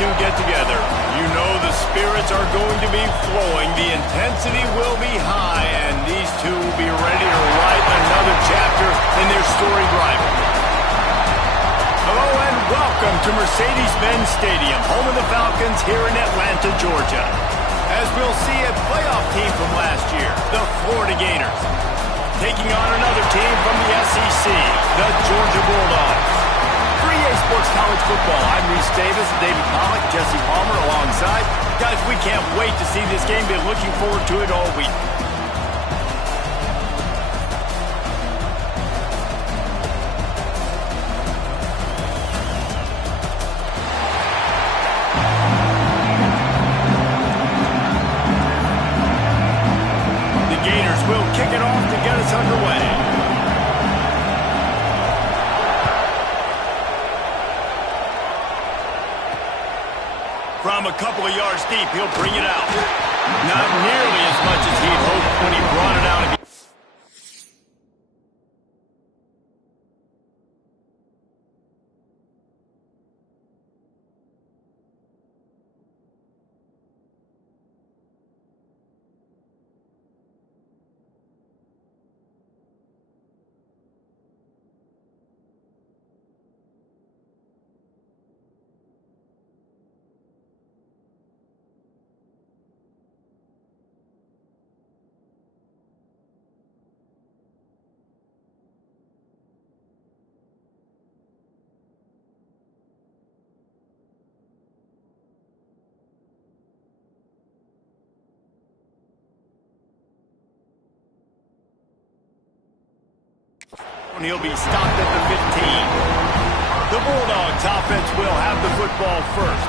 two get together, you know the spirits are going to be flowing, the intensity will be high, and these two will be ready to write another chapter in their storied rivalry. Hello and welcome to Mercedes-Benz Stadium, home of the Falcons here in Atlanta, Georgia. As we'll see a playoff team from last year, the Florida Gators, taking on another team from the SEC, the Georgia Bulldogs. For EA Sports College Football, I'm Reese Davis, David Pollack, Jesse Palmer alongside. Guys, we can't wait to see this game. Been looking forward to it all week. Will kick it off to get us underway. From a couple of yards deep, he'll bring it out. Not nearly as much as he'd hoped when he brought it out. And he'll be stopped at the 15. The Bulldogs offense will have the football first.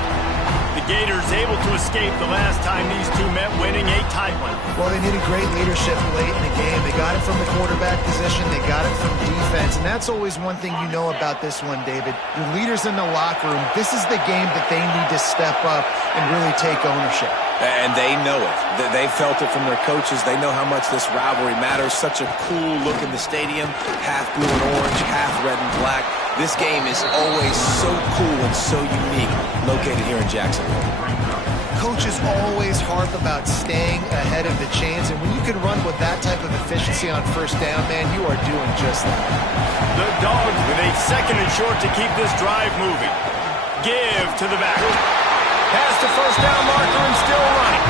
The Gators able to escape the last time these two met, winning a tight one. Well, they needed great leadership late in the game. They got it from the quarterback position. They got it from defense. And that's always one thing you know about this one, David. Your leaders in the locker room, this is the game that they need to step up and really take ownership. And they know it. They felt it from their coaches. They know how much this rivalry matters. Such a cool look in the stadium. Half blue and orange, half red and black. This game is always so cool and so unique, located here in Jacksonville. Coaches always harp about staying ahead of the chains, and when you can run with that type of efficiency on first down, man, you are doing just that. The Dogs with a second and short to keep this drive moving. Give to the back. Pass the first down marker and still running.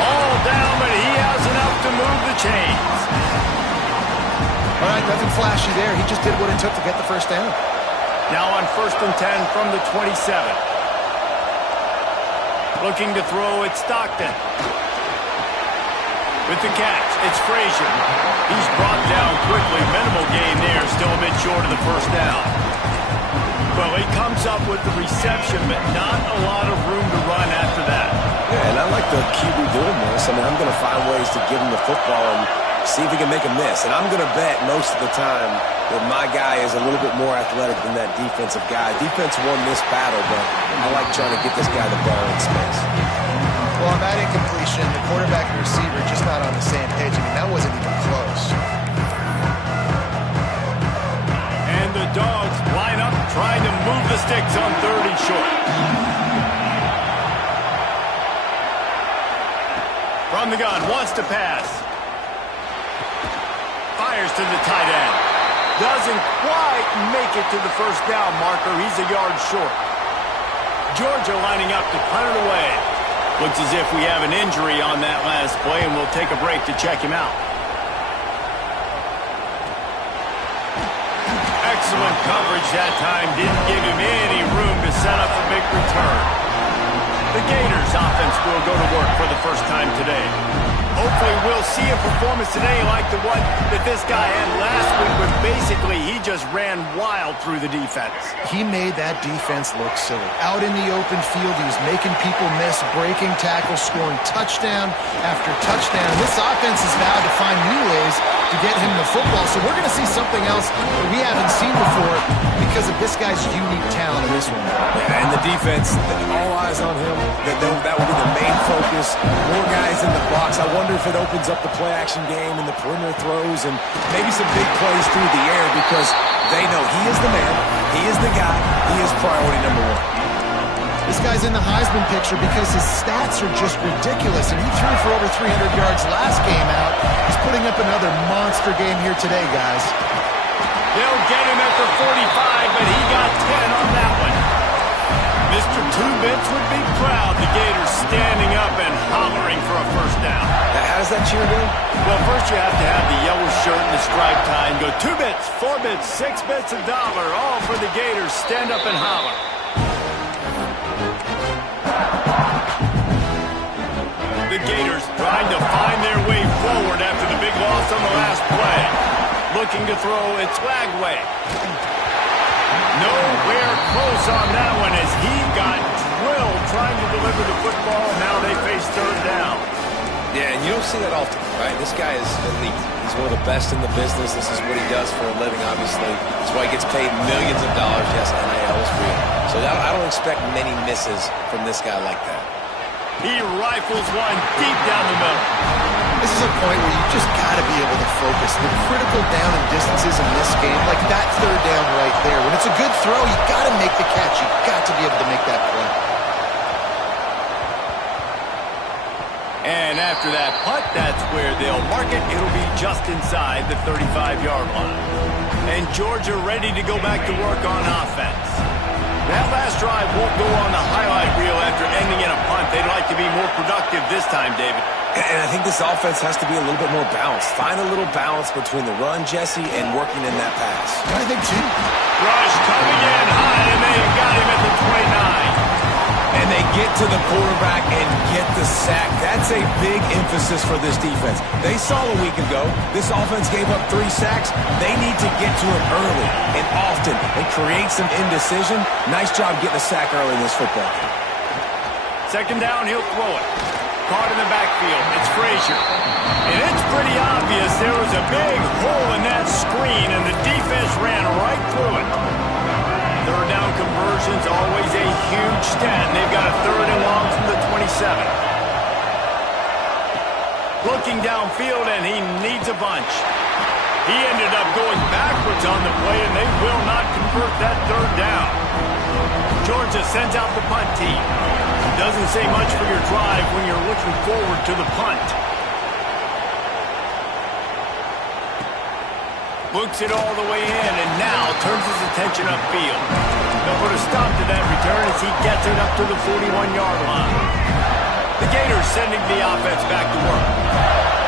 All down, but he has enough to move the chains. All right, nothing flashy there. He just did what it took to get the first down. Now on 1st and 10 from the 27. Looking to throw at Stockton. With the catch, it's Frazier. He's brought down quickly. Minimal gain there, still a bit short of the first down. Well, he comes up with the reception, but not a lot of room to run after that. Yeah, and I like the QB doing this. I mean, I'm going to find ways to give him the football and see if he can make a miss. And I'm going to bet most of the time that my guy is a little bit more athletic than that defensive guy. Defense won this battle, but I like trying to get this guy the ball in space. Well, on that incompletion, the quarterback and receiver just not on the same page. I mean, that wasn't even close. And the Dogs line up, trying to move the sticks on 3rd and short. From the gun, wants to pass. Fires to the tight end. Doesn't quite make it to the first down marker. He's a yard short. Georgia lining up to punt it away. Looks as if we have an injury on that last play, and we'll take a break to check him out. Excellent coverage that time. Didn't give him any room to set up a big return. The Gators offense will go to work for the first time today. Hopefully we'll see a performance today like the one that this guy had last week, where basically he just ran wild through the defense. He made that defense look silly. Out in the open field, he was making people miss, breaking tackles, scoring touchdown after touchdown. This offense has vowed to find new ways to get him the football, so we're going to see something else that we haven't seen before because of this guy's unique talent in this one. Yeah, and the defense, all eyes on him. That will be the main focus. More guys in the box. I wonder if it opens up the play-action game and the perimeter throws and maybe some big plays through the air, because they know he is the man, he is the guy, he is priority number one. This guy's in the Heisman picture because his stats are just ridiculous, and he threw for over 300 yards last game out. He's putting up another monster game here today, guys. They'll get him at the 45, but he got 10 on that one. Mr. Two-Bits would be proud. The Gators standing up and hollering for a first down. How does that cheer go? Well, first you have to have the yellow shirt and the striped tie and go 2 bits, 4 bits, 6 bits, $1, all for the Gators. Stand up and holler. The Gators trying to find their way forward after the big loss on the last play. Looking to throw, it's Lagway. Nowhere close on that one as he got drilled trying to deliver the football. Now they face third down. Yeah, and you don't see that often, right? This guy is elite. He's one of the best in the business. This is what he does for a living, obviously. That's why he gets paid millions of dollars. Yes, NIL is real. So I don't expect many misses from this guy like that. He rifles one deep down the middle. This is a point where you just got to be able to focus. The critical down and distances in this game, like that third down right there. When it's a good throw, you got to make the catch. You got to be able to make that play. And after that punt, that's where they'll mark it. It'll be just inside the 35-yard line. And Georgia ready to go back to work on offense. That last drive won't go on the highlight reel after ending in a punt. They'd like to be more productive this time, David. And I think this offense has to be a little bit more balanced. Find a little balance between the run, Jesse, and working in that pass. I think, too. Rush coming in high, and they got him at the 29. And they get to the quarterback and get the sack. That's a big emphasis for this defense. They saw a week ago, this offense gave up 3 sacks. They need to get to it early and often and create some indecision. Nice job getting a sack early in this football game. Second down, he'll throw it. Caught in the backfield. It's Frazier. And it's pretty obvious there was a big hole in that screen, and the defense ran right through it. Third down conversions, always a huge stat. And they've got a third and long from the 27. Looking downfield, and he needs a bunch. He ended up going backwards on the play, and they will not convert that third down. Georgia sends out the punt team. Doesn't say much for your drive when you're looking forward to the punt. Books it all the way in, and now turns his attention upfield. They'll put a stop to that return as he gets it up to the 41-yard line. The Gators sending the offense back to work.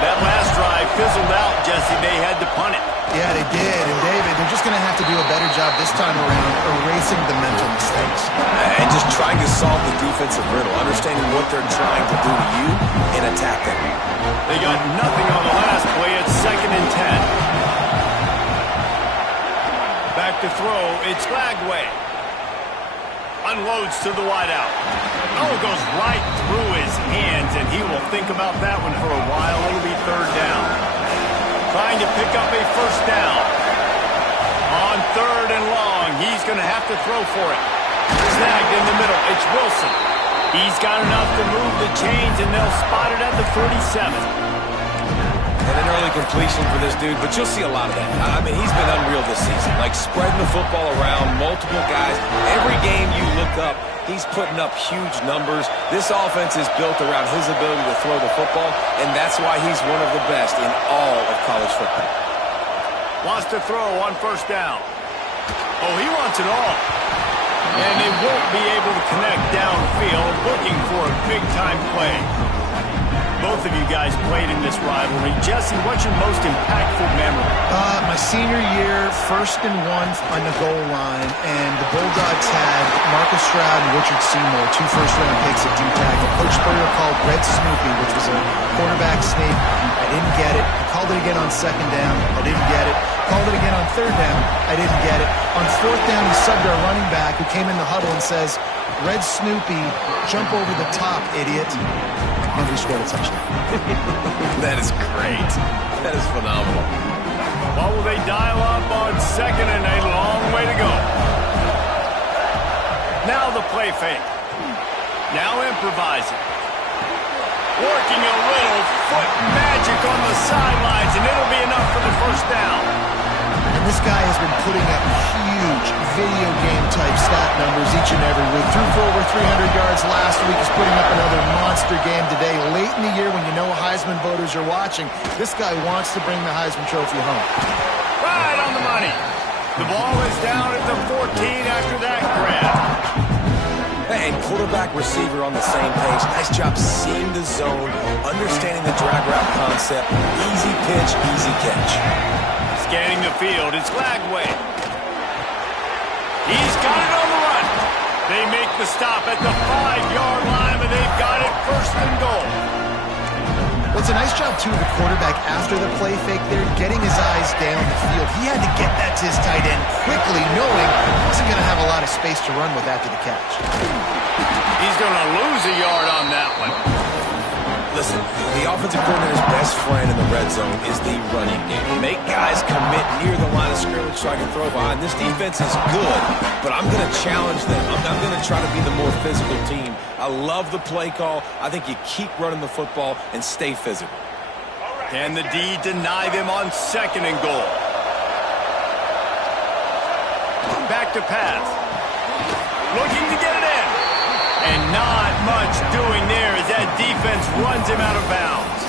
That last drive fizzled out, Jesse. They had to punt it. Yeah, they did. And, David, they're just going to have to do a better job this time around erasing the mental mistakes. And just trying to solve the defensive riddle, understanding what they're trying to do to you and attack them. They got nothing on the last play. It's 2nd and 10. Back to throw, it's Lagway. Unloads to the wideout. Oh, it goes right through his hands, and he will think about that one for a while. It'll be third down. Trying to pick up a first down. On third and long, he's going to have to throw for it. Snagged in the middle, it's Wilson. He's got enough to move the chains, and they'll spot it at the 37. And an early completion for this dude, but you'll see a lot of that. I mean, he's been unreal this season. Like, spreading the football around, multiple guys. Every game you look up, he's putting up huge numbers. This offense is built around his ability to throw the football, and that's why he's one of the best in all of college football. Wants to throw on first down. Oh, he wants it all. And they won't be able to connect downfield, looking for a big-time play. Both of you guys played in this rivalry. Jesse, what's your most impactful memory? My senior year, 1st and 1 on the goal line, and the Bulldogs had Marcus Stroud and Richard Seymour, 2 first-round picks at D-tackle. Coach Spurrier called Red Snoopy, which was a quarterback sneak. I didn't get it. He called it again on 2nd down. I didn't get it. Called it again on 3rd down. I didn't get it. On 4th down, he subbed our running back who came in the huddle and says, Red Snoopy, jump over the top, idiot. And we scored a touchdown. That is great. That is phenomenal. What will they dial up on 2nd and a long way to go? Now the play fake. Now improvising. Working a little foot magic on the sidelines, and it'll be enough for the first down. And this guy has been putting up huge video game type stat numbers each and every week. Threw for over over 300 yards last week. He's putting up another monster game today. Late in the year when you know Heisman voters are watching, this guy wants to bring the Heisman Trophy home. Right on the money. The ball is down at the 14 after that grab. And quarterback receiver on the same page. Nice job seeing the zone, understanding the drag route concept. Easy pitch, easy catch. Scanning the field, it's Lagway. He's got it on the run. They make the stop at the 5-yard line, and they've got it first and goal. Well, it's a nice job, too, of the quarterback after the play fake there, getting his eyes down the field. He had to get that to his tight end quickly, knowing he wasn't going to have a lot of space to run with after the catch. He's going to lose a yard on that one. Listen, the offensive coordinator's best friend in the red zone is the running game. Make guys commit near the line of scrimmage so I can throw behind. This defense is good, but I'm going to challenge them. I'm going to try to be the more physical team. I love the play call. I think you keep running the football and stay physical. Can the D deny them on second and goal? Back to pass. Looking to get it in. And not much doing there as that defense runs him out of bounds.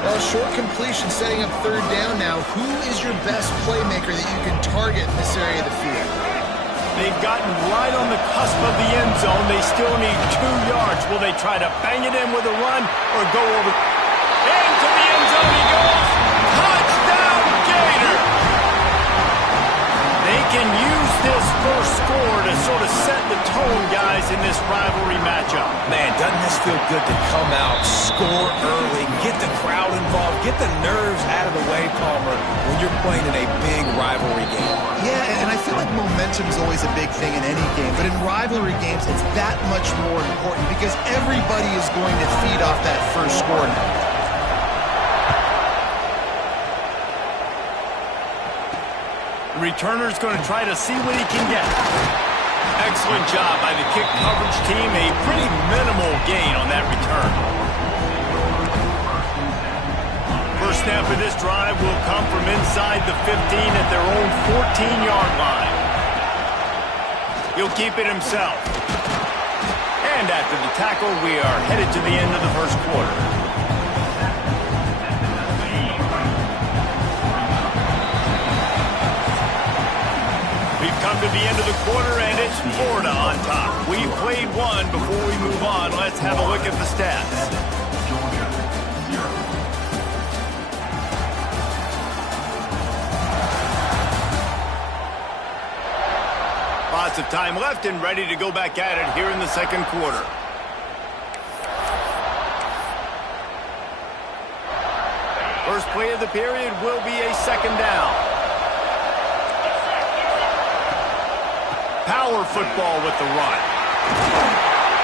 Well, short completion setting up third down now. Who is your best playmaker that you can target in this area of the field? They've gotten right on the cusp of the end zone. They still need 2 yards. Will they try to bang it in with a run or go over? Into the end zone he goes. Touchdown, Gator! They can use this first score to sort of set the tone, guys, in this rivalry matchup. Man, doesn't this feel good to come out, score early, get the crowd involved, get the nerves out of the way, Palmer, when you're playing in a big rivalry game. Yeah, and I feel like momentum is always a big thing in any game, but in rivalry games, it's that much more important because everybody is going to feed off that first score now. The returner's going to try to see what he can get. Excellent job by the kick coverage team. A pretty minimal gain on that return. First snap of this drive will come from inside the 15 at their own 14-yard line. He'll keep it himself. And after the tackle, we are headed to the end of the first quarter. We've come to the end of the quarter, and it's Florida on top. We played one. Before we move on, let's have a look at the stats. Lots of time left and ready to go back at it here in the second quarter. First play of the period will be a second down. Power football with the run.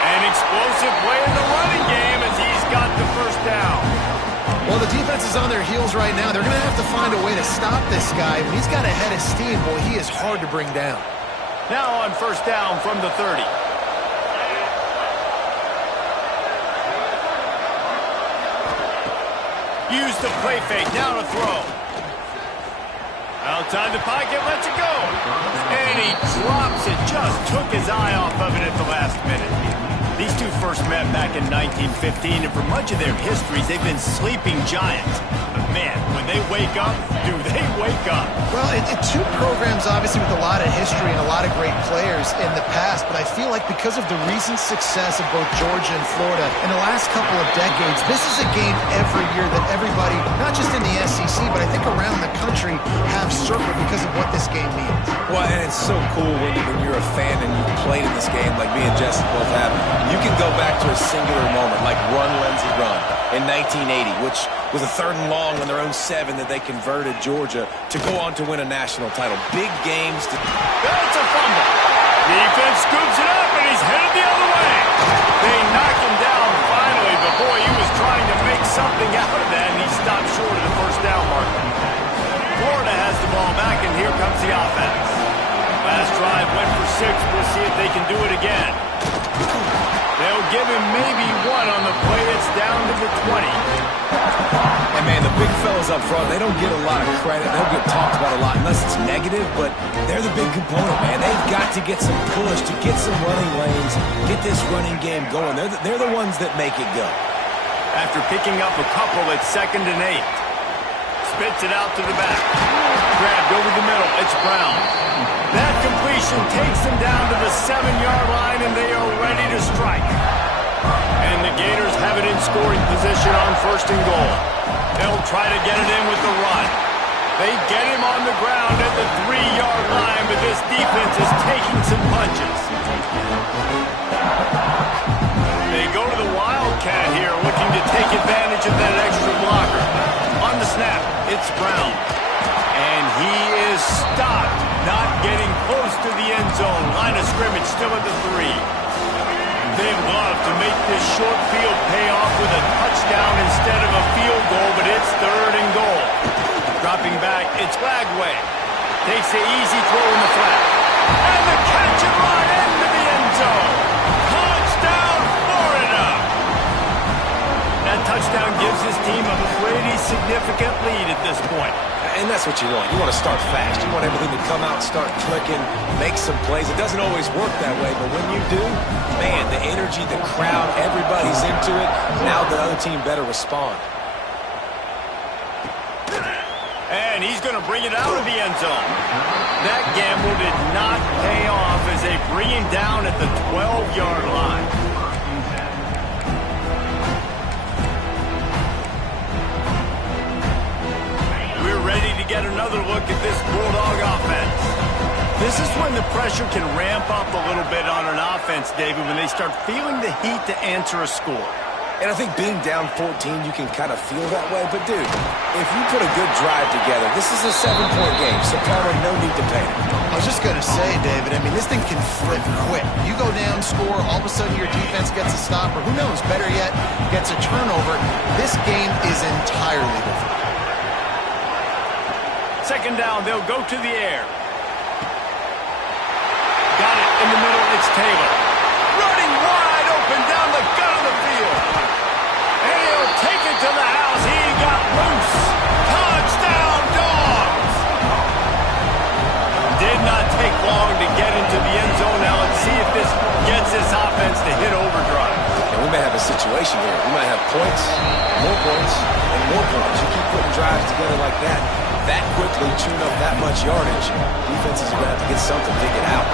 An explosive play in the running game as he's got the first down. Well, the defense is on their heels right now. They're going to have to find a way to stop this guy. When he's got a head of steam, boy, he is hard to bring down. Now on first down from the 30. Use the play fake, now to throw. Outside the pocket, lets it go. And he drops it, just took his eye off of it at the last minute. These two first met back in 1915, and for much of their histories, they've been sleeping giants. But man, when they wake up, do they wake up? Well, two programs, obviously, with a lot of history and a lot of great players in the past, but I feel like because of the recent success of both Georgia and Florida in the last couple of decades, this is a game every year that everybody, not just in the SEC, but I think around the country, have circled because of what this game means. Well, and it's so cool when you're a fan and you've played in this game like me and Jesse both have. You can go back to a singular moment like Run, Lindsey, Run in 1980, which was a 3rd and long on their own 7 that they converted Georgia to go on to win a national title. Big games. That's a fumble. Defense scoops it up, and he's headed the other way. They knock him down finally, but boy, he was trying to make something out of that, and he stopped short of the first down marker. Florida has the ball back, and here comes the offense. Last drive went for 6. We'll see if they can do it again. They'll give him maybe 1 on the play. It's down to the 20. And, man, the big fellas up front, they don't get a lot of credit. They don't get talked about a lot unless it's negative, but they're the big component, man. They've got to get some push, to get some running lanes, get this running game going. They're the ones that make it go. After picking up a couple, it's 2nd and 8. Spits it out to the back. Grabbed over the middle. It's Brown. That completion takes them down to the 7-yard line, and they are ready to strike. And the Gators have it in scoring position on 1st and goal. They'll try to get it in with the run. They get him on the ground at the 3-yard line, but this defense is taking some punches. They go to the Wildcat here, looking to take advantage of that extra blocker. On the snap, it's Brown. And he is stopped, not getting close to the end zone. Line of scrimmage still at the 3. They'd love to make this short field pay off with a touchdown instead of a field goal, but it's 3rd and goal. Dropping back, it's Lagway. Takes the easy throw in the flat. And the catch and run into the end zone. Touchdown, Florida! That touchdown gives his team a pretty significant lead at this point. And that's what you want. You want to start fast. You want everything to come out, start clicking, make some plays. It doesn't always work that way, but when you do, man, the energy, the crowd, everybody's into it. Now the other team better respond. And he's going to bring it out of the end zone. That gamble did not pay off as they bring him down at the 12-yard line. We're ready to get another look at this Bulldog offense. This is when the pressure can ramp up a little bit on an offense, David, when they start feeling the heat to answer a score. And I think being down 14, you can kind of feel that way. But, dude, if you put a good drive together, this is a 7-point game, so Palmer, no need to panic. I was just going to say, David, I mean, this thing can flip quick. You go down, score, all of a sudden your defense gets a stop, or who knows, better yet, gets a turnover. This game is entirely different. 2nd down, they'll go to the air. Got it in the middle, it's Taylor. Running wide open down the gut of the field. And he'll take it to the house. He got loose. Touchdown, Dogs! Did not take long to get into the end zone. Now let's see if this gets this offense to hit overdrive. And we may have a situation here. We might have points, and more points. You keep putting drives together like that quickly, tune up that much yardage, defenses are going to have to get something to get out.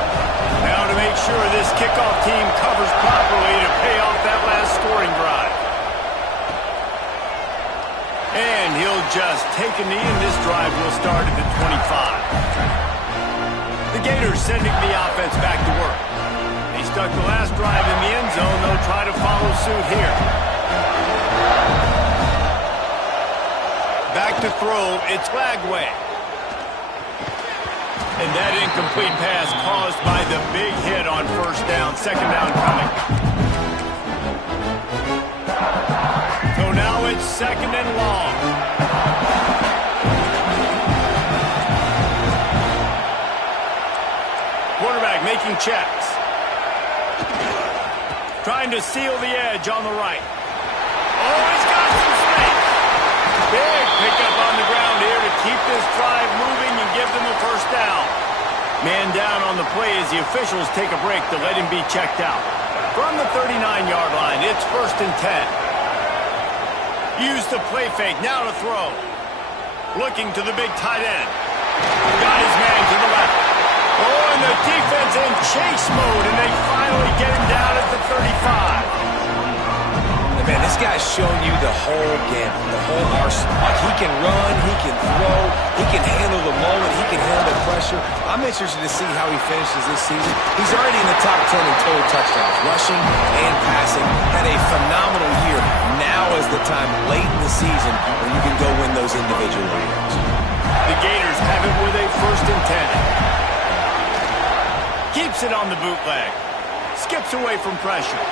Now to make sure this kickoff team covers properly to pay off that last scoring drive. And he'll just take a knee, and this drive will start at the 25. The Gators sending the offense back to work. They stuck the last drive in the end zone. They'll try to follow suit here. Back to throw, it's Lagway. And that incomplete pass caused by the big hit on 1st down. 2nd down coming. So now it's 2nd and long. Quarterback making checks. Trying to seal the edge on the right. Oh, he's got some space. Big pickup on the ground here to keep this drive moving and give them a 1st down. Man down on the play as the officials take a break to let him be checked out. From the 39-yard line, it's 1st and 10. Use the play fake, now to throw. Looking to the big tight end. Got his man to the left. Oh, and the defense in chase mode, and they finally get him down at the 35. Man, this guy's showing you the whole gamut, the whole arsenal. Like, he can run, he can throw, he can handle the moment, he can handle pressure. I'm interested to see how he finishes this season. He's already in the top 10 in total touchdowns, rushing and passing. Had a phenomenal year. Now is the time, late in the season, when you can go win those individual awards. The Gators have it with a 1st and 10. Keeps it on the bootleg. Skips away from pressure.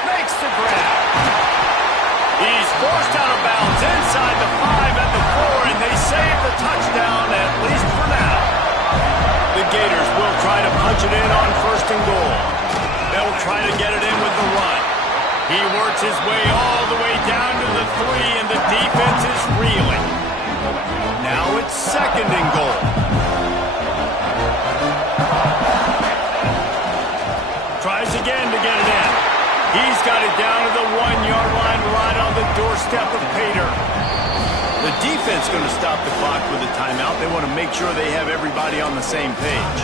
Makes the grab. He's forced out of bounds inside the 5 at the 4, and they save the touchdown, at least for now. The Gators will try to punch it in on 1st and goal. They'll try to get it in with the run. He works his way all the way down to the 3, and the defense is reeling. Now it's 2nd and goal. Tries again to get it in. He's got it down to the 1-yard line right on the doorstep of Pater. The defense going to stop the clock with a timeout. They want to make sure they have everybody on the same page.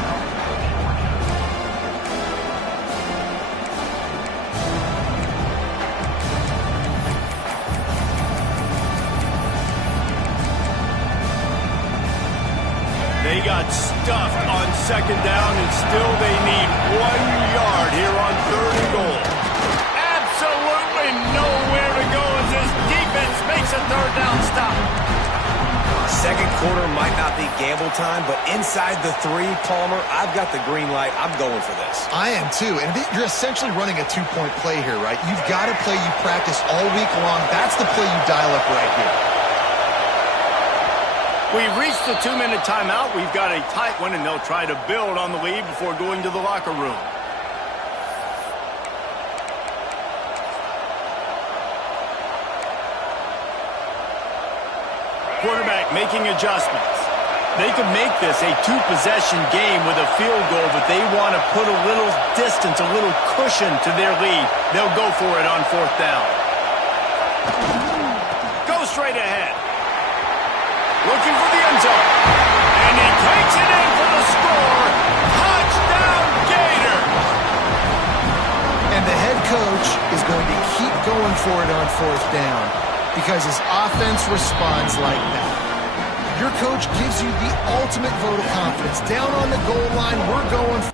They got stuffed on 2nd down, and still they need 1 yard here on 3rd and goal. Absolutely nowhere to go as this defense makes a 3rd down stop. 2nd quarter might not be gamble time, but inside the 3, Palmer, I've got the green light. I'm going for this. I am too, and you're essentially running a 2-point play here, right? You've got a play you practice all week long. That's the play you dial up right here. We've reached the 2-minute timeout. We've got a tight one, and they'll try to build on the lead before going to the locker room. Quarterback making adjustments. They can make this a 2-possession game with a field goal, but they want to put a little distance, a little cushion to their lead. They'll go for it on 4th down. Go straight ahead. Looking for the end zone. And he takes it in for the score. Touchdown, Gators! And the head coach is going to keep going for it on 4th down because his offense responds like that. Your coach gives you the ultimate vote of confidence. Down on the goal line, we're going for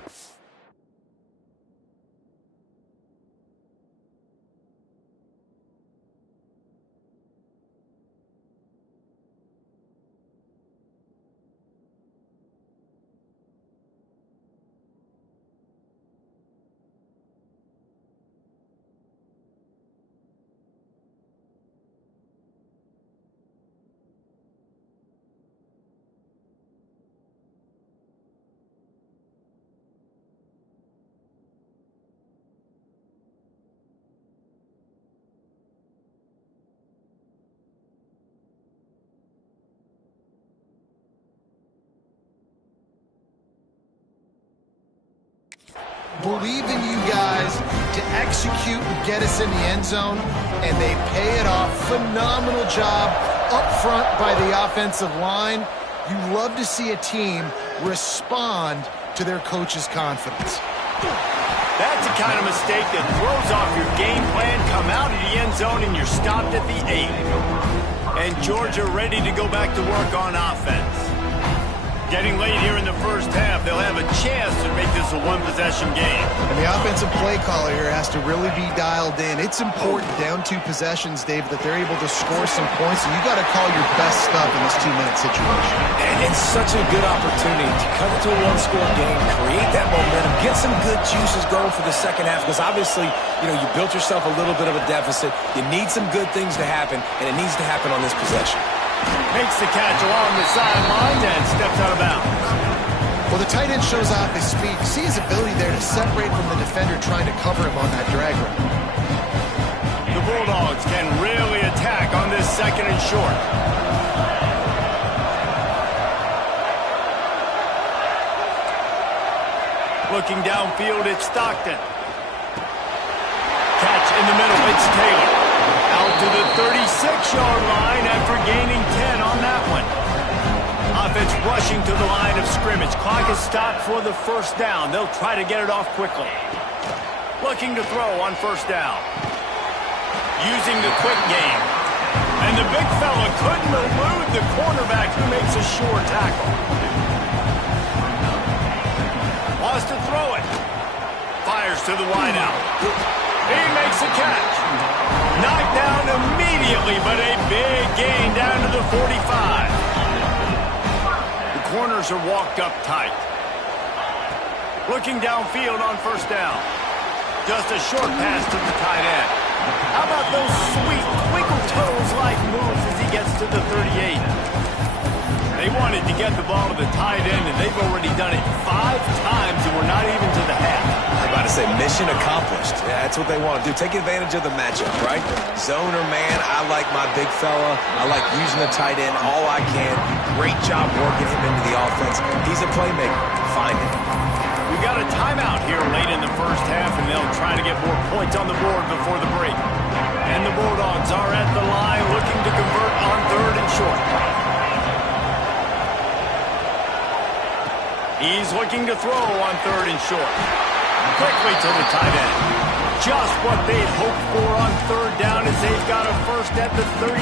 believe in you guys to execute and get us in the end zone, and they pay it off. Phenomenal job up front by the offensive line. You love to see a team respond to their coach's confidence. That's the kind of mistake that throws off your game plan. Come out of the end zone and you're stopped at the 8. And Georgia ready to go back to work on offense. Getting late here in the first half, they'll have a chance to make this a 1-possession game. And the offensive play caller here has to really be dialed in. It's important down 2 possessions, Dave, that they're able to score some points, and you got to call your best stuff in this 2-minute situation. And it's such a good opportunity to cut it to a 1-score game, create that momentum, get some good juices going for the second half, because obviously, you built yourself a little bit of a deficit. You need some good things to happen, and it needs to happen on this possession. Makes the catch along the sideline and steps out of bounds. Well, the tight end shows off his speed. You see his ability there to separate from the defender trying to cover him on that drag route. The Bulldogs can really attack on this 2nd and short. Looking downfield, it's Stockton. Catch in the middle, it's Taylor. Out to the 36-yard line after gaining 10 on that one. Offense rushing to the line of scrimmage. Clock is stopped for the 1st down. They'll try to get it off quickly. Looking to throw on 1st down. Using the quick game. And the big fella couldn't elude the cornerback who makes a sure tackle. Wants to throw it. Fires to the wideout. He makes a catch. Knocked down immediately, but a big gain down to the 45. The corners are walked up tight. Looking downfield on 1st down. Just a short pass to the tight end. How about those sweet twinkle toes-like moves as he gets to the 38? They wanted to get the ball to the tight end, and they've already done it 5 times, and we're not even to the half. I was about to say mission accomplished. Yeah, that's what they want to do. Take advantage of the matchup, right? Zone or man, I like my big fella. I like using the tight end all I can. Great job working him into the offense. He's a playmaker. Find it. We got a timeout here late in the first half, and they'll try to get more points on the board before the break. And the Bulldogs are at the line looking to convert on 3rd and short. He's looking to throw on 3rd and short. Quickly to the tight end. Just what they'd hoped for on 3rd down as they've got a first at the 32.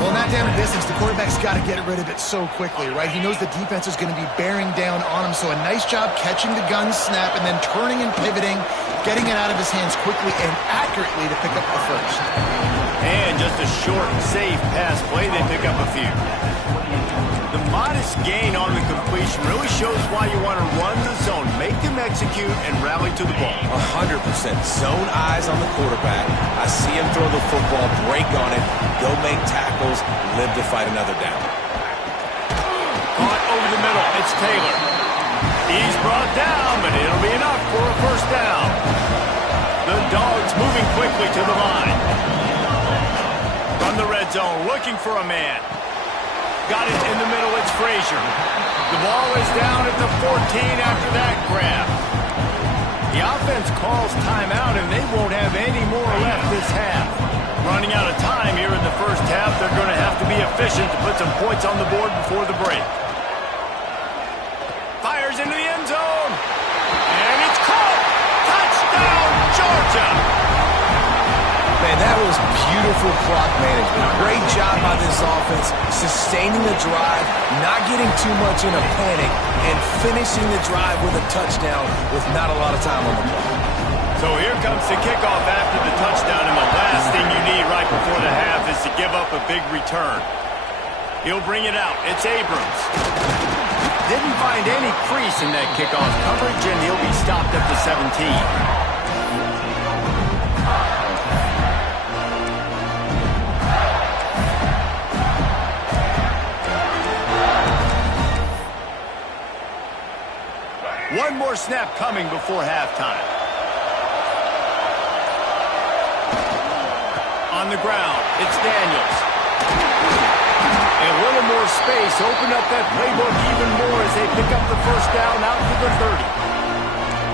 Well, not down in distance, the quarterback's got to get rid of it so quickly, right? He knows the defense is going to be bearing down on him, so a nice job catching the gun snap and then turning and pivoting, getting it out of his hands quickly and accurately to pick up the first. And just a short, safe pass play, they pick up a few. The modest gain on the completion really shows why you want to run the zone, make them execute, and rally to the ball. 100%. Zone eyes on the quarterback. I see him throw the football, break on it, go make tackles, live to fight another down. Caught over the middle. It's Taylor. He's brought down, but it'll be enough for a first down. The Dogs moving quickly to the line. From the red zone, looking for a man. Got it in the middle, it's Frazier. The ball is down at the 14 after that grab. The offense calls timeout, and they won't have any more left this half. Running out of time here in the first half, they're going to have to be efficient to put some points on the board before the break. Fires into the end zone, and it's caught! Touchdown, Georgia! Man, that was beautiful clock management. Great job by this offense, sustaining the drive, not getting too much in a panic, and finishing the drive with a touchdown with not a lot of time on the clock. So here comes the kickoff after the touchdown, and the last thing you need right before the half is to give up a big return. He'll bring it out. It's Abrams. Didn't find any crease in that kickoff coverage, and he'll be stopped at the 17. One more snap coming before halftime. On the ground, it's Daniels. A little more space, open up that playbook even more as they pick up the first down out to the 30.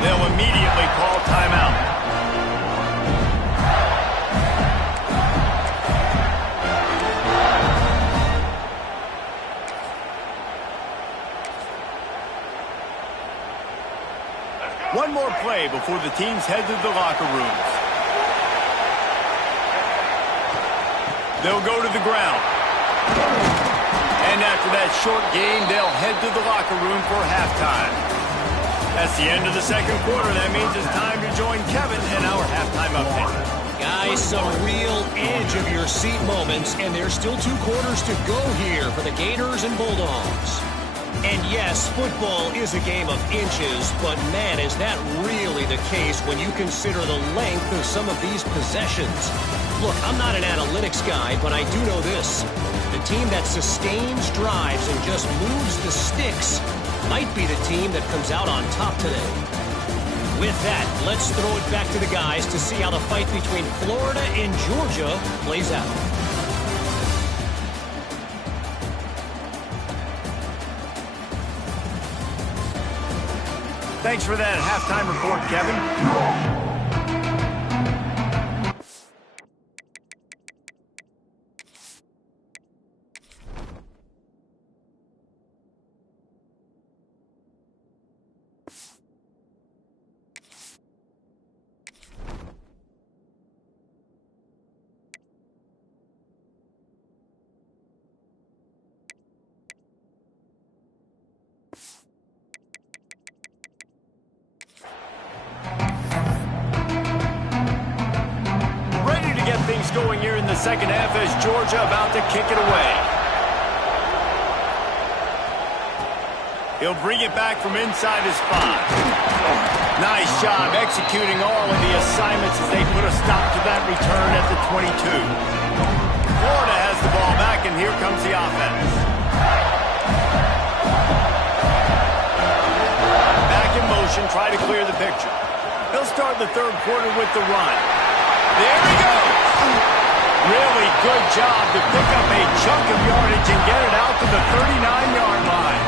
They'll immediately call timeout. One more play before the teams head to the locker rooms. They'll go to the ground. And after that short game, they'll head to the locker room for halftime. That's the end of the second quarter. That means it's time to join Kevin in our halftime update. Guys, some real edge-of-your-seat moments, and there's still 2 quarters to go here for the Gators and Bulldogs. And yes, football is a game of inches, but man, is that really the case when you consider the length of some of these possessions. Look, I'm not an analytics guy, but I do know this. The team that sustains drives and just moves the sticks might be the team that comes out on top today. With that, let's throw it back to the guys to see how the fight between Florida and Georgia plays out. Thanks for that halftime report, Kevin. Going here in the second half as Georgia about to kick it away. He'll bring it back from inside his 5. Nice job executing all of the assignments as they put a stop to that return at the 22. Florida has the ball back, and here comes the offense. Back in motion. motion, try to clear the picture. He'll start the third quarter with the run. There he goes! Really good job to pick up a chunk of yardage and get it out to the 39-yard line.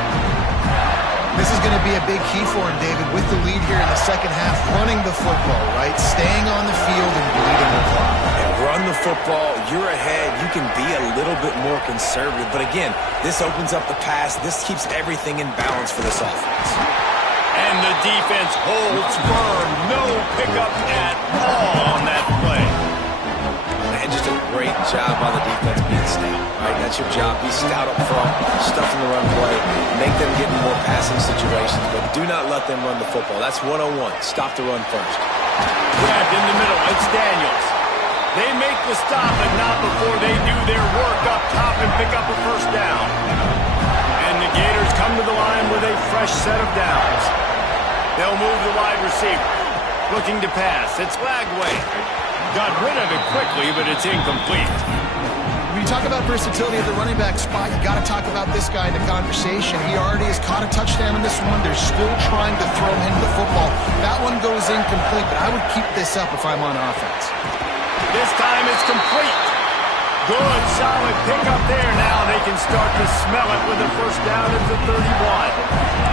This is going to be a big key for him, David, with the lead here in the second half, running the football, right? Staying on the field and bleeding the clock. And run the football, you're ahead, you can be a little bit more conservative. But again, this opens up the pass. This keeps everything in balance for this offense. And the defense holds firm. No pickup at all on that play. And just a great job by the defense being stout, right? That's your job. Be stout up front, stuff in the run play, make them get in more passing situations, but do not let them run the football. That's 101. Stop the run first. Grabbed in the middle. It's Daniels. They make the stop, but not before they do their work up top and pick up a first down. And the Gators come to the line with a fresh set of downs. They'll move the wide receiver. Looking to pass. It's Lagway. Got rid of it quickly, but it's incomplete. When you talk about versatility at the running back spot, you got to talk about this guy in the conversation. He already has caught a touchdown in this one. They're still trying to throw him the football. That one goes incomplete, but I would keep this up if I'm on offense. This time it's complete. Good, solid pickup there. Now they can start to smell it with a first down at the 31.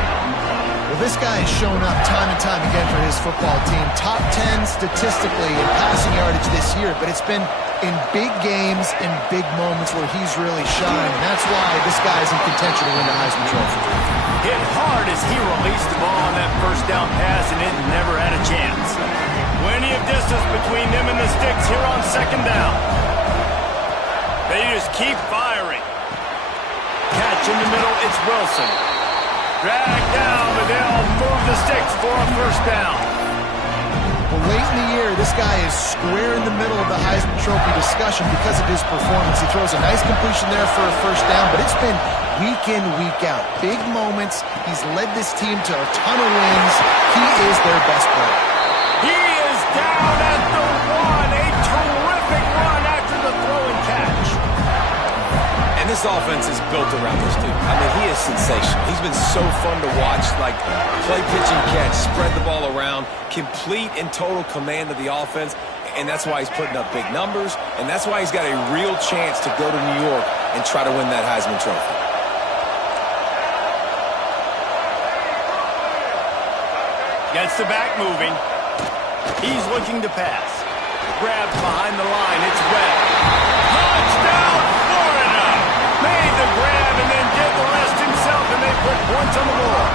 Well, this guy has shown up time and time again for his football team. Top 10 statistically in passing yardage this year, but it's been in big games, in big moments where he's really shined, and that's why this guy is in contention to win the Heisman Trophy. Hit hard as he released the ball on that first down pass, and it never had a chance. Plenty of distance between them and the sticks here on second down. They just keep firing. Catch in the middle, it's Wilson. Drag down, but they'll move the sticks for a first down. Well, late in the year, this guy is square in the middle of the Heisman Trophy discussion because of his performance. He throws a nice completion there for a first down, but it's been week in, week out. Big moments. He's led this team to a ton of wins. He is their best player. He is down at the one. A terrific run after the throw and catch. And this offense is built around this dude. I mean, he is sensational. He's been so fun to watch, like play, pitch, and catch, spread the ball around, complete and total command of the offense, and that's why he's putting up big numbers, and that's why he's got a real chance to go to New York and try to win that Heisman Trophy. Gets the back moving. He's looking to pass. Grabbed behind the line. It's Webb. Touchdown, Florida! Made the grab and then did the rest himself, and they put points on the board.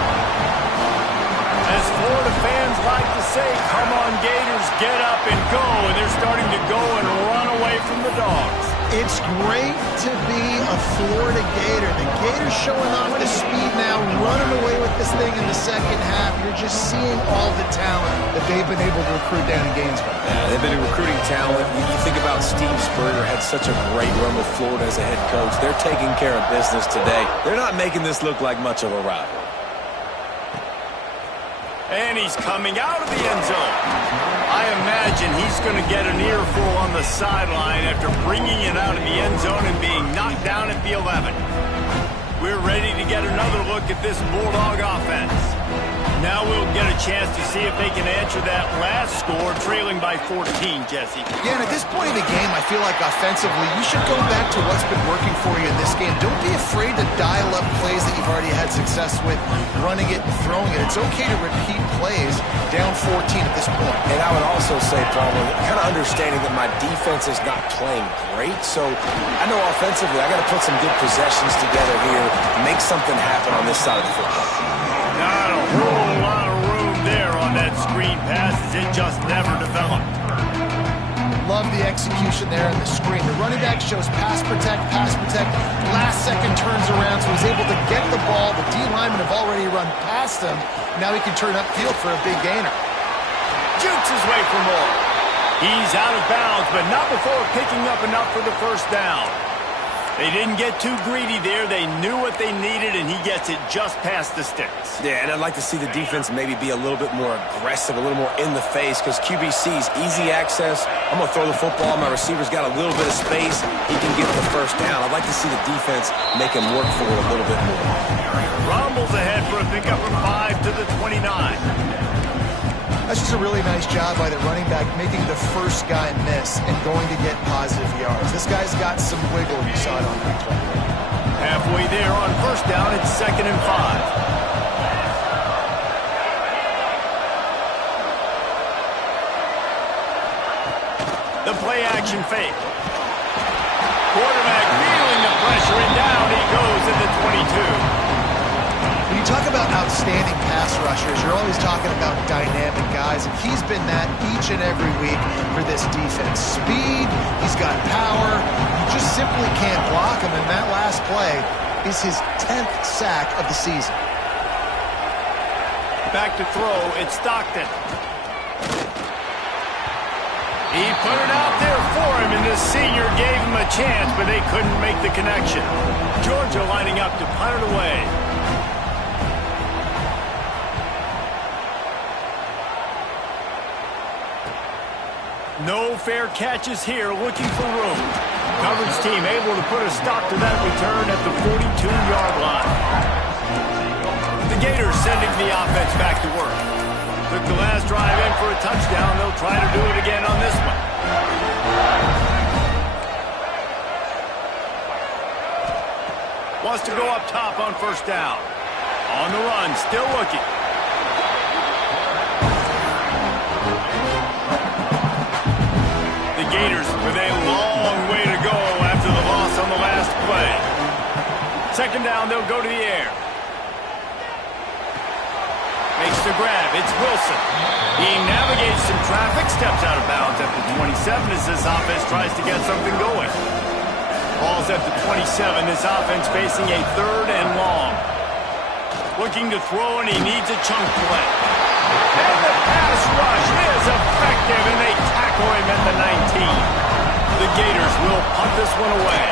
As Florida fans like to say, come on, Gators, get up and go, and they're starting to go and run away from the Dogs. It's great to be a Florida Gator. The Gators showing off the speed now, running away with this thing in the second half. You're just seeing all the talent that they've been able to recruit down in Gainesville. Yeah, they've been recruiting talent. You think about Steve Spurrier, had such a great run with Florida as a head coach. They're taking care of business today. They're not making this look like much of a rivalry. And he's coming out of the end zone. I imagine he's going to get an earful on the sideline after bringing it out of the end zone and being knocked down at the 11. We're ready to get another look at this Bulldog offense. Now we'll get a chance to see if they can answer that last score, trailing by 14, Jesse. Yeah, and at this point in the game, I feel like offensively, you should go back to what's been working for you in this game. Don't be afraid to dial up plays that you've already had success with, running it and throwing it. It's okay to repeat plays down 14 at this point. And I would also say, Palmer, kind of understanding that my defense is not playing great, so I know offensively I got to put some good possessions together here, make something happen on this side of the football. Not a whole lot of room there on that screen pass as it just never developed. Love the execution there on the screen. The running back shows pass protect. Last second turns around, so he's able to get the ball. The D linemen have already run past him. Now he can turn upfield for a big gainer. Jukes his way for more. He's out of bounds, but not before picking up enough for the first down. They didn't get too greedy there. They knew what they needed, and he gets it just past the sticks. Yeah, and I'd like to see the defense maybe be a little bit more aggressive, a little more in the face, because QBC's easy access. I'm going to throw the football. My receiver's got a little bit of space. He can get the first down. I'd like to see the defense make him work for it a little bit more. Rumbles ahead for a pickup from 5 to the 29. That's just a really nice job by the running back, making the first guy miss and going to get positive yards. This guy's got some wiggle. You saw it on that play. Halfway there on first down, it's 2nd and 5. The play action fake. Quarterback feeling the pressure, and down he goes at the 22. When you talk about outstanding pass rushers, you're always talking about dynamic guys, and he's been that each and every week for this defense. Speed, he's got power, you just simply can't block him, and that last play is his 10th sack of the season. Back to throw, it's Stockton. He put it out there for him, and the senior gave him a chance, but they couldn't make the connection. Georgia lining up to punt it away. No fair catches here, looking for room. Coverage team able to put a stop to that return at the 42-yard line. The Gators sending the offense back to work. Took the last drive in for a touchdown. They'll try to do it again on this one. Wants to go up top on first down. On the run, still looking. The Gators with a long way to go after the loss on the last play. 2nd down, they'll go to the air. Makes the grab, it's Wilson. He navigates some traffic, steps out of bounds at the 27 as this offense tries to get something going. Ball's at the 27, this offense facing a 3rd and long. Looking to throw, and he needs a chunk play. And the pass rush is effective, and they tackle him at the 19. The Gators will punt this one away.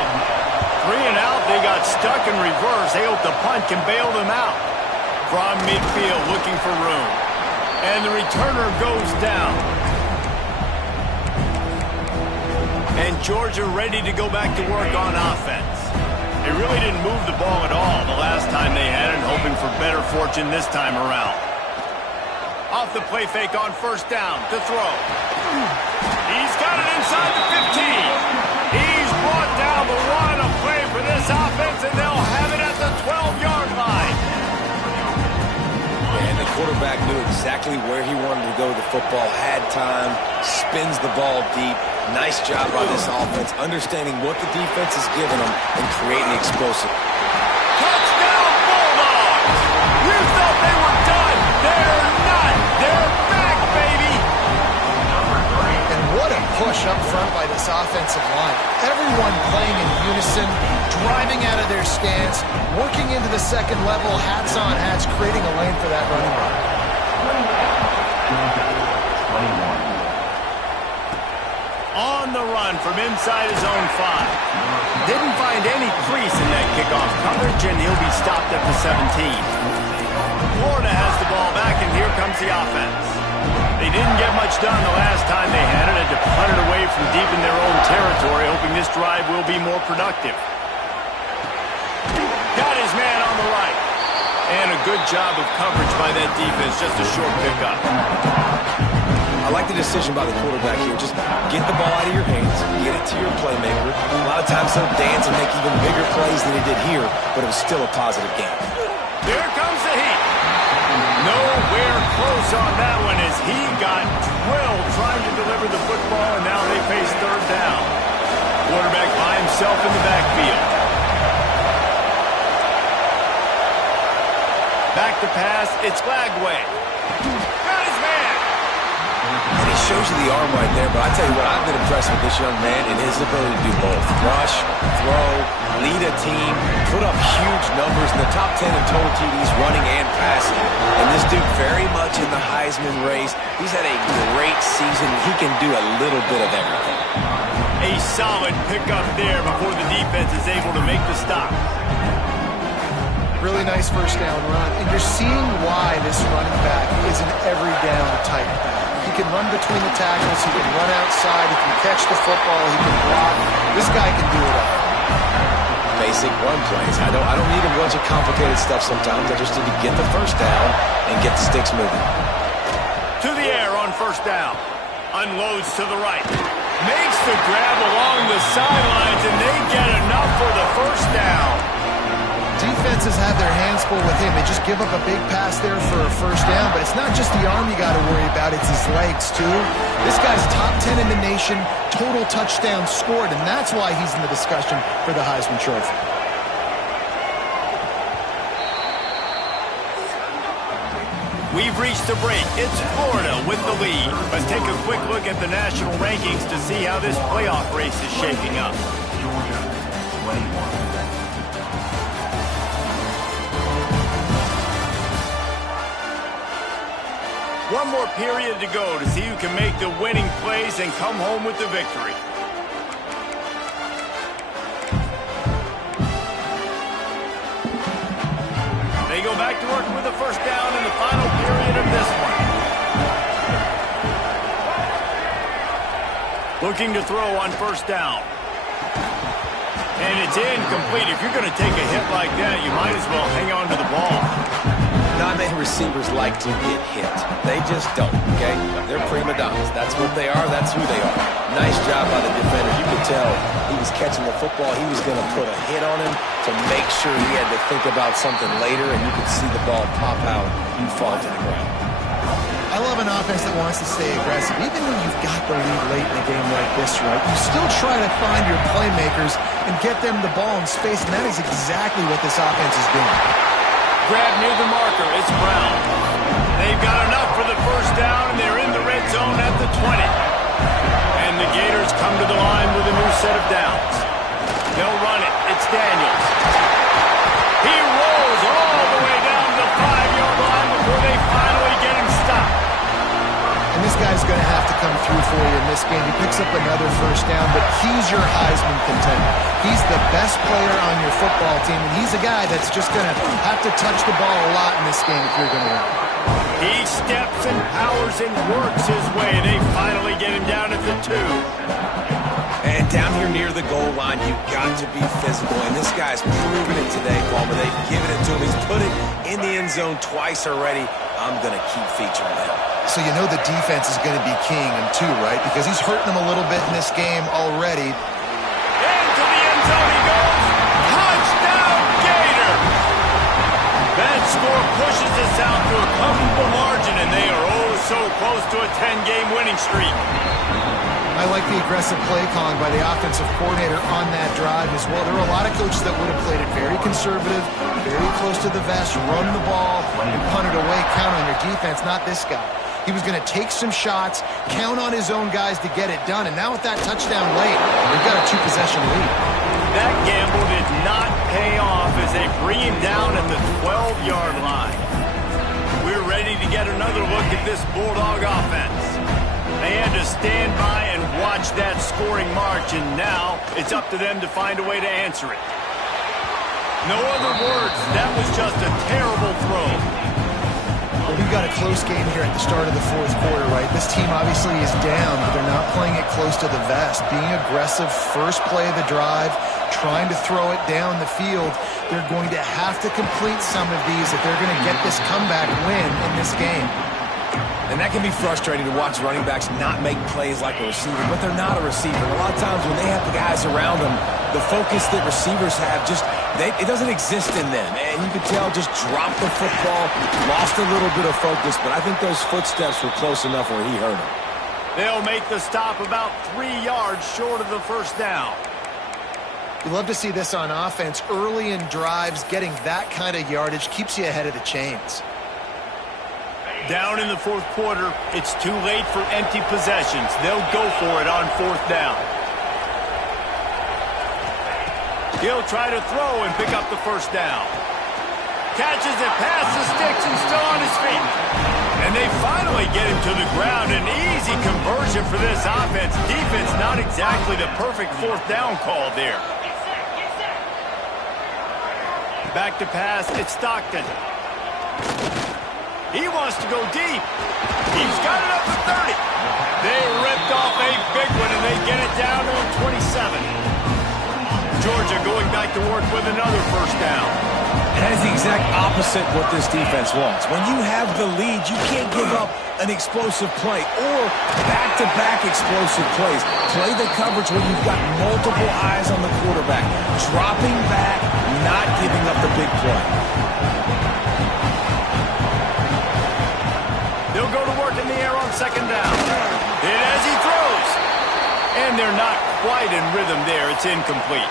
3 and out, they got stuck in reverse. They hope the punt can bail them out. From midfield, looking for room. And the returner goes down. And Georgia ready to go back to work on offense. They really didn't move the ball at all the last time they had it, hoping for better fortune this time around. Off the play fake on first down to throw. He's got it inside the 15. He's brought down the one. A play for this offense, and they'll have it at the 12-yard line. And the quarterback knew exactly where he wanted to go with the football, had time, spins the ball deep. Nice job by this offense, understanding what the defense is giving them and creating explosive. Touchdown, Bulldogs! You thought they were done. They're not. They're back, baby! And what a push up front by this offensive line. Everyone playing in unison, driving out of their stance, working into the second level, hats on hats, creating a lane for that running back. 21. On the run from inside his own 5. Didn't find any crease in that kickoff coverage, and he'll be stopped at the 17. Florida has the ball back, and here comes the offense. They didn't get much done the last time they had it, and to punt it away from deep in their own territory, hoping this drive will be more productive. Got his man on the right. And a good job of coverage by that defense, just a short pickup. I like the decision by the quarterback here. Just get the ball out of your hands, get it to your playmaker. A lot of times he'll dance and make even bigger plays than he did here, but it was still a positive game. Here comes the heat. Nowhere close on that one as he got drilled trying to deliver the football, and now they face 3rd down. Quarterback by himself in the backfield. Back to pass, it's Flagway. Got his man. And he shows you the arm right there, but I tell you what, I've been impressed with this young man and his ability to do both. Rush, throw, lead a team, put up huge numbers in the top 10 in total TDs running and passing. And this dude very much in the Heisman race. He's had a great season. He can do a little bit of everything. A solid pickup there before the defense is able to make the stop. Really nice first down run, and you're seeing why this running back is an every down type back. He can run between the tackles, he can run outside, he can catch the football, he can block. This guy can do it all. Basic run plays. I don't need a bunch of complicated stuff sometimes. I just need to get the first down and get the sticks moving. To the air on first down. Unloads to the right. Makes the grab along the sidelines, and they get enough for the first down. Defenses have their hands full with him. They just give up a big pass there for a first down, but it's not just the arm you got to worry about, it's his legs too. This guy's top 10 in the nation, total touchdowns scored, and that's why he's in the discussion for the Heisman Trophy. We've reached the break. It's Florida with the lead. Let's take a quick look at the national rankings to see how this playoff race is shaping up. Georgia, 21. One more period to go to see who can make the winning plays and come home with the victory. They go back to work with the first down in the final period of this one. Looking to throw on first down. And it's incomplete. If you're going to take a hit like that, you might as well hang on to the ball. Not many receivers like to get hit. They just don't, okay? They're prima donnas. That's what they are. That's who they are. Nice job by the defender. You could tell he was catching the football. He was going to put a hit on him to make sure he had to think about something later, and you could see the ball pop out and fall to the ground. I love an offense that wants to stay aggressive. Even when you've got the lead late in a game like this, right, you still try to find your playmakers and get them the ball in space, and that is exactly what this offense is doing. Grab near the marker. It's Brown. They've got enough for the first down, and they're in the red zone at the 20. And the Gators come to the line with a new set of downs. They'll run it. It's Daniels. He rolls all the way down to the 5-yard line before they finally get him stopped. And this guy's going to have to come through for you in this game. He picks up another first down, but he's your Heisman contender. He's the best player on your football team, and he's a guy that's just going to have to touch the ball a lot in this game if you're going to win. He steps and powers and works his way. They finally get him down at the 2. And down here near the goal line, you've got to be physical. And this guy's proven it today, Palmer. They've given it to him. He's put it in the end zone twice already. I'm going to keep featuring him. So you know the defense is going to be keying him too, right? Because he's hurting them a little bit in this game already. Into the end zone he goes. Touchdown, Gator! That score pushes us out to a comfortable margin, and they are oh so close to a 10-game winning streak. I like the aggressive play calling by the offensive coordinator on that drive as well. There were a lot of coaches that would have played it very conservative, very close to the vest, run the ball, and punt it away, count on your defense, not this guy. He was going to take some shots, count on his own guys to get it done, and now with that touchdown late, they've got a 2-possession lead. That gamble did not pay off as they bring him down at the 12-yard line. We're ready to get another look at this Bulldog offense. They had to stand by and watch that scoring march, and now it's up to them to find a way to answer it. No other words. That was just a terrible throw. Well, we've got a close game here at the start of the fourth quarter, right? This team obviously is down, but they're not playing it close to the vest. Being aggressive, first play of the drive, trying to throw it down the field. They're going to have to complete some of these if they're going to get this comeback win in this game. And that can be frustrating to watch running backs not make plays like a receiver, but they're not a receiver. And a lot of times when they have the guys around them, the focus that receivers have it doesn't exist in them. And you can tell just dropped the football, lost a little bit of focus, but I think those footsteps were close enough where he hurt him. They'll make the stop about 3 yards short of the first down. We love to see this on offense. Early in drives, getting that kind of yardage keeps you ahead of the chains. Down in the fourth quarter, it's too late for empty possessions. They'll go for it on fourth down. He'll try to throw and pick up the first down. Catches it past the sticks and still on his feet. And they finally get him to the ground. An easy conversion for this offense. Defense not exactly the perfect fourth down call there. Back to pass, it's Stockton. He wants to go deep. He's got it up to 30. They ripped off a big one, and they get it down to 27. Georgia going back to work with another first down. That is the exact opposite what this defense wants. When you have the lead, you can't give up an explosive play or back-to-back explosive plays. Play the coverage when you've got multiple eyes on the quarterback. Dropping back, not giving up the big play. They'll go to work in the air on second down. Hit as he throws. And they're not quite in rhythm there. It's incomplete.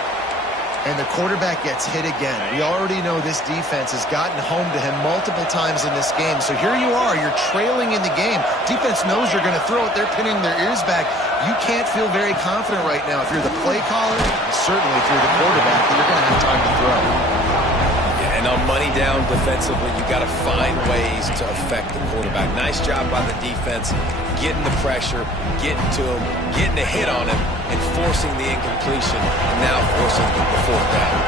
And the quarterback gets hit again. We already know this defense has gotten home to him multiple times in this game. So here you are, you're trailing in the game. Defense knows you're going to throw it. They're pinning their ears back. You can't feel very confident right now. If you're the play caller, and certainly if you're the quarterback, that you're going to have time to throw. And on money down defensively, you got to find ways to affect the quarterback. Nice job by the defense, getting the pressure, getting to him, getting a hit on him, and forcing the incompletion, and now forcing the fourth down.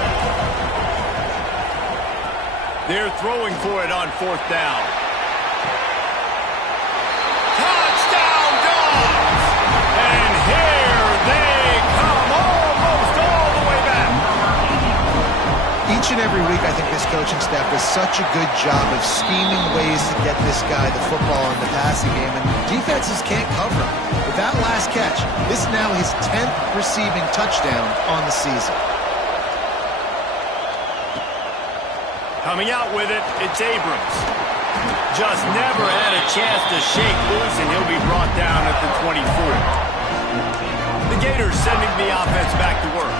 They're throwing for it on fourth down. Touchdown, Dogs! And here they come, almost all the way back. Each and every week, I think this coaching staff does such a good job of scheming ways to get this guy the football in the passing game, and defenses can't cover him. With that last catch, this is now his 10th receiving touchdown on the season. Coming out with it, it's Abrams. Just never had a chance to shake loose, and he'll be brought down at the 24. The Gators sending the offense back to work.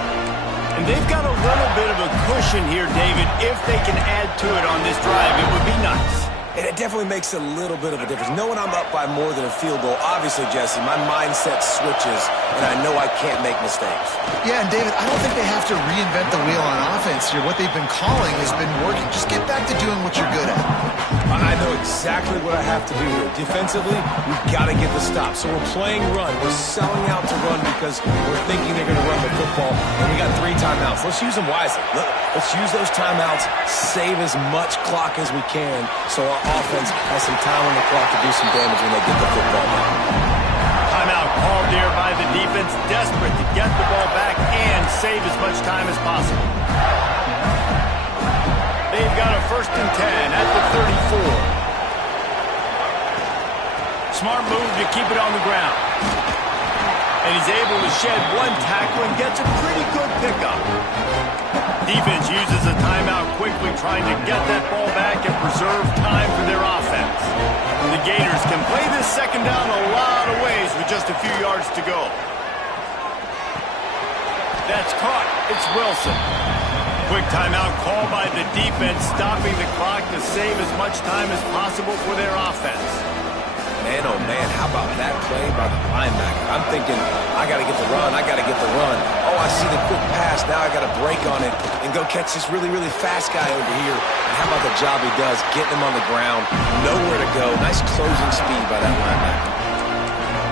And they've got a little bit of a cushion here, David. If they can add to it on this drive, it would be nice. And it definitely makes a little bit of a difference. Knowing I'm up by more than a field goal, obviously, Jesse, my mindset switches, and I know I can't make mistakes. Yeah, and David, I don't think they have to reinvent the wheel on offense here. What they've been calling has been working. Just get back to doing what you're good at. I know exactly what I have to do here. Defensively, we've got to get the stop. So we're playing run. We're selling out to run because we're thinking they're going to run the football, and we got 3 timeouts. Let's use them wisely. Let's use those timeouts, save as much clock as we can so our offense has some time on the clock to do some damage when they get the football back. Timeout called there by the defense, desperate to get the ball back and save as much time as possible. They've got a 1st and 10 at the 34. Smart move to keep it on the ground. And he's able to shed 1 tackle and gets a pretty good pickup. Defense uses a timeout quickly, trying to get that ball back and preserve time for their offense. The Gators can play this second down a lot of ways with just a few yards to go. That's caught. It's Wilson. Quick timeout called by the defense, stopping the clock to save as much time as possible for their offense. Man, oh man, how about that play by the linebacker? I'm thinking, I got to get the run, I got to get the run. Oh, I see the quick pass, now I got to break on it and go catch this really, really fast guy over here. And how about the job he does, getting him on the ground, nowhere to go. Nice closing speed by that linebacker.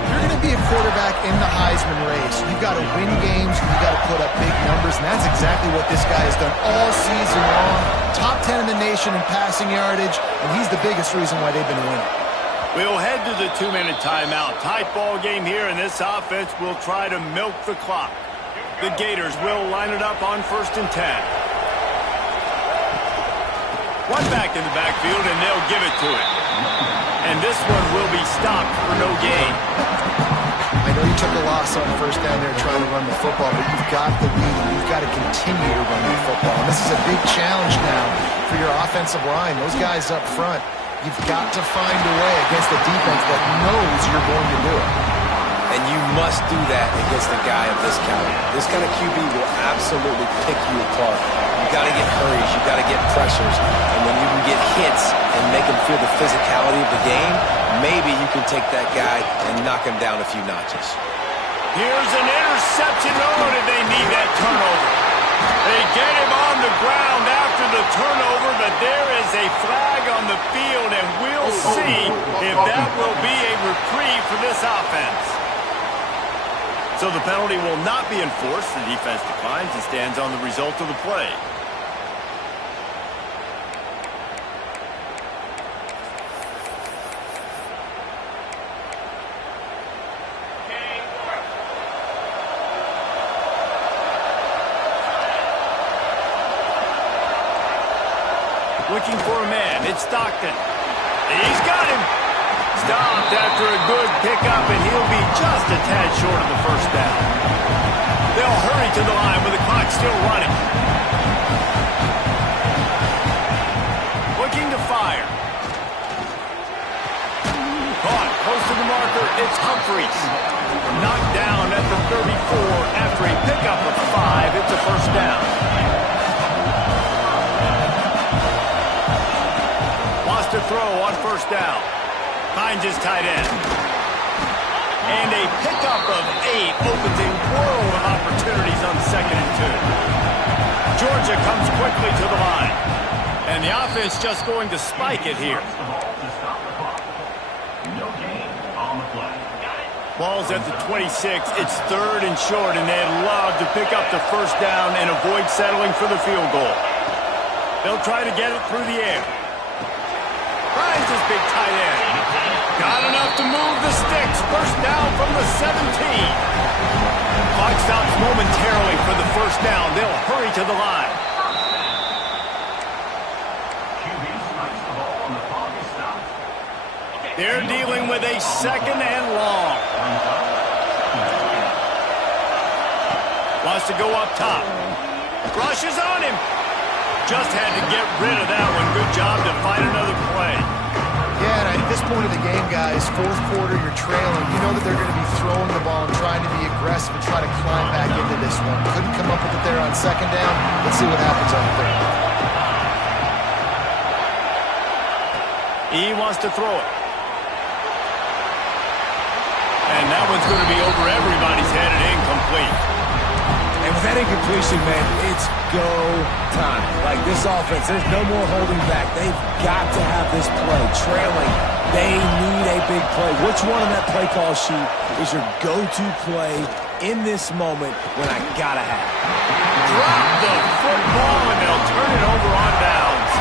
You're going to be a quarterback in the Heisman race. You've got to win games, you've got to put up big numbers, and that's exactly what this guy has done all season long. Top 10 in the nation in passing yardage, and he's the biggest reason why they've been winning. We'll head to the 2-minute timeout. Tight ball game here, and this offense will try to milk the clock. The Gators will line it up on 1st and 10. One back in the backfield, and they'll give it to him. And this one will be stopped for no gain. I know you took a loss on 1st down there trying to run the football, but you've got the lead, and you've got to continue to run the football. And this is a big challenge now for your offensive line. Those guys up front, you've got to find a way against a defense that knows you're going to do it. And you must do that against a guy of this caliber. This kind of QB will absolutely pick you apart. You got to get hurries, you got to get pressures, and when you can get hits and make him feel the physicality of the game, maybe you can take that guy and knock him down a few notches. Here's an interception. Oh, did they need that turnover? They get him on the ground after the turnover, but there is a flag on the field, and we'll see if that will be a reprieve for this offense. So the penalty will not be enforced. The defense declines and stands on the result of the play. looking for a man. It's Stockton. He's got him. Stopped after a good pickup, and he'll be just a tad short of the first down. They'll hurry to the line with the clock still running. Looking to fire. Caught close to the marker. It's Humphries. Knocked down at the 34 after a pickup of 5. It's a first down. Lost a throw on first down. Finds his tight end. And a pickup of 8 opens a world of opportunities on 2nd and 2. Georgia comes quickly to the line. And the offense just going to spike it here. Ball's at the 26. It's 3rd and short, and they'd love to pick up the first down and avoid settling for the field goal. They'll try to get it through the air. Finds his big tight end. Got enough to move the sticks. First down from the 17. Clock stops momentarily for the first down. They'll hurry to the line. They're dealing with a 2nd and long. Wants to go up top. Rushes on him. Just had to get rid of that one. Good job to find another play. Yeah, and at this point of the game, guys, 4th quarter, you're trailing. You know that they're going to be throwing the ball and trying to be aggressive and try to climb back into this one. Couldn't come up with it there on 2nd down. Let's see what happens on 3rd. He wants to throw it. And that one's going to be over everybody's head and incomplete. And with that incompletion, man, it's go time. Like this offense, there's no more holding back. They've got to have this play. Trailing, they need a big play. Which one on that play call sheet is your go-to play in this moment when I gotta have it? Drop the football, and they'll turn it over on downs.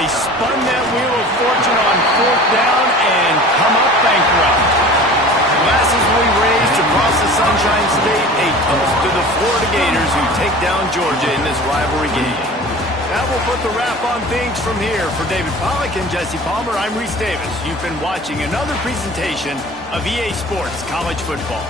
They spun that wheel of fortune on 4th down and come up bankrupt. Glasses will be raised across the Sunshine State, a toast to the Florida Gators who take down Georgia in this rivalry game. That will put the wrap on things from here. For David Pollack and Jesse Palmer, I'm Reese Davis. You've been watching another presentation of EA Sports College Football.